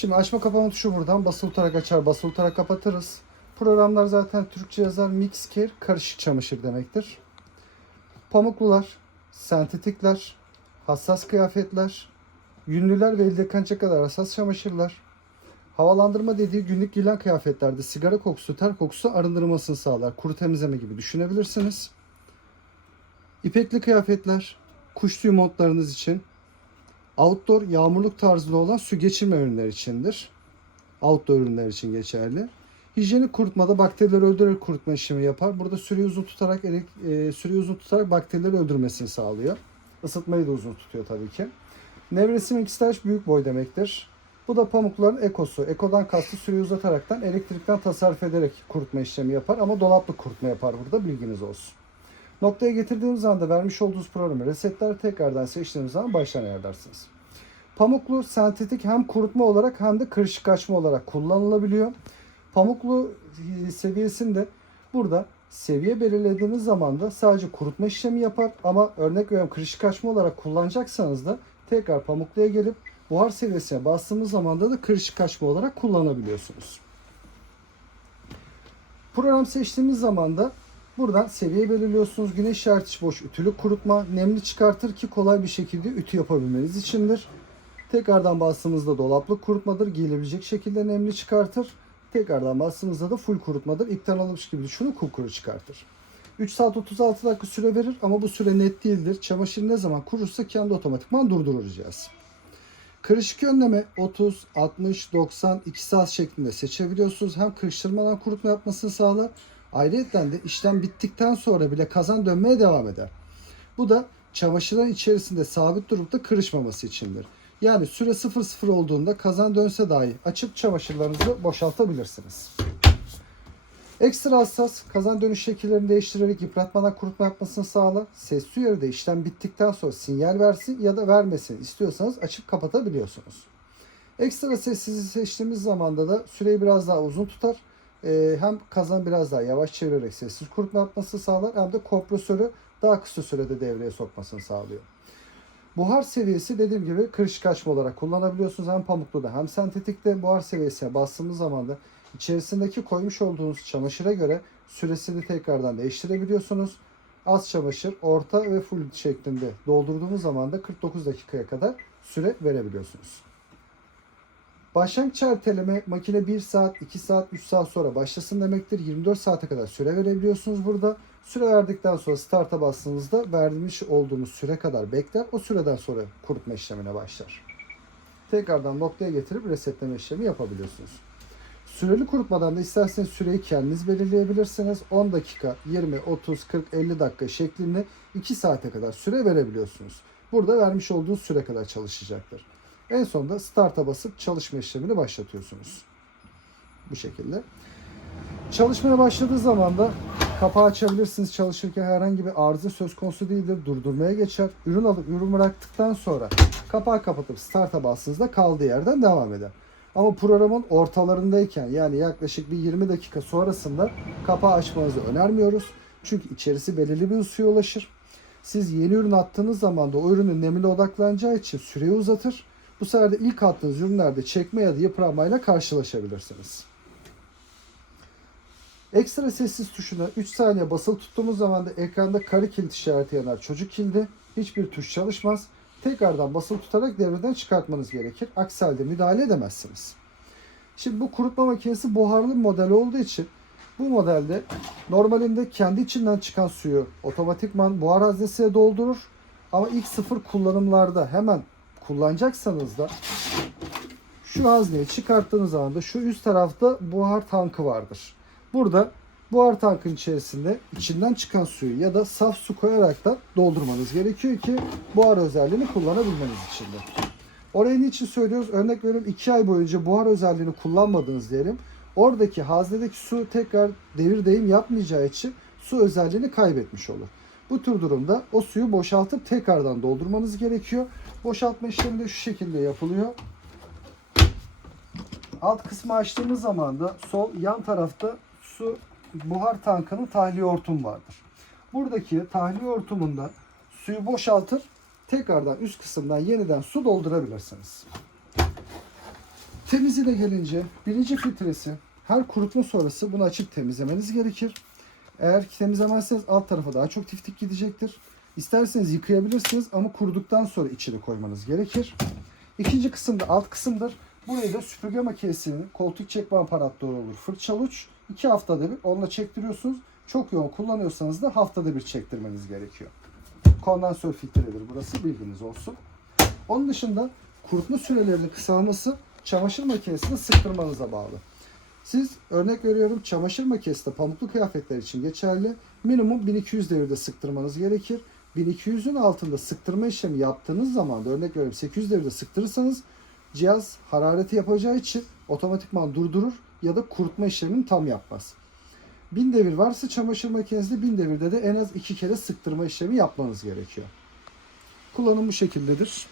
Şimdi açma kapama tuşu buradan basılı tutarak açar, basılı tutarak kapatırız. Programlar zaten Türkçe yazar mix karışık çamaşır demektir. Pamuklular, sentetikler, hassas kıyafetler, yünlüler ve elde yıkanacak kadar hassas çamaşırlar. Havalandırma dediği günlük giyilen kıyafetlerde sigara kokusu, ter kokusu arındırmasını sağlar. Kuru temizleme gibi düşünebilirsiniz. İpekli kıyafetler, kuş tüyü montlarınız için. Outdoor yağmurluk tarzında olan su geçirme ürünler içindir. Outdoor ürünler için geçerli. Hijyenik kurutmada bakterileri öldürerek kurutma işlemi yapar. Burada süreyi uzun tutarak e, süreyi uzun tutarak bakterileri öldürmesini sağlıyor. Isıtmayı da uzun tutuyor tabii ki. Nevresim X-Taş büyük boy demektir. Bu da pamukların ekosu. Ekodan kastı süreyi uzataraktan elektrikten tasarruf ederek kurutma işlemi yapar ama dolaplı kurutma yapar burada bilginiz olsun. Noktaya getirdiğimiz anda vermiş olduğunuz programı resetler tekrardan seçtiğimiz zaman baştan ayarlarsınız. Pamuklu sentetik hem kurutma olarak hem de kırışık açma olarak kullanılabiliyor. Pamuklu seviyesinde burada seviye belirlediğiniz zaman da sadece kurutma işlemi yapar ama örnek veriyorum kırışık açma olarak kullanacaksanız da tekrar pamukluya gelip buhar seviyesine bastığımız zaman da da kırışık açma olarak kullanabiliyorsunuz. Program seçtiğimiz zaman da buradan seviye belirliyorsunuz. Güneş işareti boş ütülü kurutma, nemli çıkartır ki kolay bir şekilde ütü yapabilmeniz içindir. Tekrardan bastığımızda dolaplık kurutmadır. Giyilebilecek şekilde nemli çıkartır. Tekrardan bastığımızda da full kurutmadır. İpten alınmış gibi düşünün kupkuru çıkartır. 3 saat 36 dakika süre verir ama bu süre net değildir. Çamaşır ne zaman kurursa kendi otomatikman durdurur cihaz. Kırışık önleme 30, 60, 90, 2 saat şeklinde seçebiliyorsunuz. Hem kırıştırmadan kurutma yapmasını sağlar. Ayrıca de işlem bittikten sonra bile kazan dönmeye devam eder. Bu da çamaşırın içerisinde sabit durup da kırışmaması içindir. Yani süre 00 olduğunda kazan dönse dahi açıp çamaşırlarınızı boşaltabilirsiniz. Ekstra hassas kazan dönüş şekillerini değiştirerek yıpratmadan kurutma yapmasını sağlar. Ses uyarı da işlem bittikten sonra sinyal versin ya da vermesin istiyorsanız açıp kapatabiliyorsunuz. Ekstra sessizi seçtiğimiz zamanda da süreyi biraz daha uzun tutar. Ee, hem kazan biraz daha yavaş çevirerek sessiz kurutma yapmasını sağlar hem de kompresörü daha kısa sürede devreye sokmasını sağlıyor. Buhar seviyesi dediğim gibi kırışık açma olarak kullanabiliyorsunuz. Hem pamuklu da hem sentetikte buhar seviyesine bastığımız zaman da içerisindeki koymuş olduğunuz çamaşıra göre süresini tekrardan değiştirebiliyorsunuz. Az çamaşır, orta ve full şeklinde doldurduğunuz zaman da 49 dakikaya kadar süre verebiliyorsunuz. Başlangıç erteleme makine 1 saat, 2 saat, 3 saat sonra başlasın demektir. 24 saate kadar süre verebiliyorsunuz burada. Süre verdikten sonra start'a bastığınızda vermiş olduğumuz süre kadar bekler. O süreden sonra kurutma işlemine başlar. Tekrardan noktaya getirip resetleme işlemi yapabiliyorsunuz. Süreli kurutmadan da isterseniz süreyi kendiniz belirleyebilirsiniz. 10 dakika, 20, 30, 40, 50 dakika şeklinde 2 saate kadar süre verebiliyorsunuz. Burada vermiş olduğunuz süre kadar çalışacaktır. En sonunda start'a basıp çalışma işlemini başlatıyorsunuz. Bu şekilde. Çalışmaya başladığı zaman da kapağı açabilirsiniz. Çalışırken herhangi bir arıza söz konusu değildir. Durdurmaya geçer. Ürün alıp ürün bıraktıktan sonra kapağı kapatıp start'a bastığınızda kaldığı yerden devam eder. Ama programın ortalarındayken yani yaklaşık bir 20 dakika sonrasında kapağı açmanızı önermiyoruz. Çünkü içerisi belirli bir ısıya ulaşır. Siz yeni ürün attığınız zaman da o ürünün nemine odaklanacağı için süreyi uzatır. Bu sefer de ilk attığınız ürünlerde çekme ya da yıpranmayla karşılaşabilirsiniz. Ekstra sessiz tuşuna 3 saniye basılı tuttuğumuz zaman da ekranda karı kilit işareti yanar. Çocuk kilidi hiçbir tuş çalışmaz. Tekrardan basılı tutarak devreden çıkartmanız gerekir. Aksi halde müdahale edemezsiniz. Şimdi bu kurutma makinesi buharlı model olduğu için bu modelde normalinde kendi içinden çıkan suyu otomatikman buhar haznesine doldurur. Ama ilk sıfır kullanımlarda hemen kullanacaksanız da şu hazneyi çıkarttığınız zaman da şu üst tarafta buhar tankı vardır. Burada buhar tankın içerisinde içinden çıkan suyu ya da saf su koyarak da doldurmanız gerekiyor ki buhar özelliğini kullanabilmeniz için de. Orayı niçin söylüyoruz? Örnek veriyorum 2 ay boyunca buhar özelliğini kullanmadınız diyelim. Oradaki haznedeki su tekrar devir deyim yapmayacağı için su özelliğini kaybetmiş olur. Bu tür durumda o suyu boşaltıp tekrardan doldurmanız gerekiyor. Boşaltma işlemi de şu şekilde yapılıyor. Alt kısmı açtığımız zaman da sol yan tarafta su buhar tankının tahliye hortum vardır. Buradaki tahliye hortumunda suyu boşaltır tekrardan üst kısımdan yeniden su doldurabilirsiniz. Temizliğine gelince birinci filtresi her kurutma sonrası bunu açıp temizlemeniz gerekir. Eğer temizlemezseniz alt tarafa daha çok tiftik gidecektir. İsterseniz yıkayabilirsiniz ama kuruduktan sonra içine koymanız gerekir. İkinci kısım da alt kısımdır. Burayı da süpürge makinesinin koltuk çekme aparatları olur. Fırçalı uç. iki haftada bir onunla çektiriyorsunuz. Çok yoğun kullanıyorsanız da haftada bir çektirmeniz gerekiyor. Kondansör filtredir burası bilginiz olsun. Onun dışında kurutma sürelerinin kısalması çamaşır makinesinde sıktırmanıza bağlı. Siz örnek veriyorum çamaşır makinesi de pamuklu kıyafetler için geçerli. Minimum 1200 devirde sıktırmanız gerekir. 1200'ün altında sıktırma işlemi yaptığınız zaman da örnek veriyorum 800 devirde sıktırırsanız cihaz harareti yapacağı için otomatikman durdurur ya da kurutma işlemini tam yapmaz. 1000 devir varsa çamaşır makinesinde 1000 devirde de en az 2 kere sıktırma işlemi yapmanız gerekiyor. Kullanım bu şekildedir.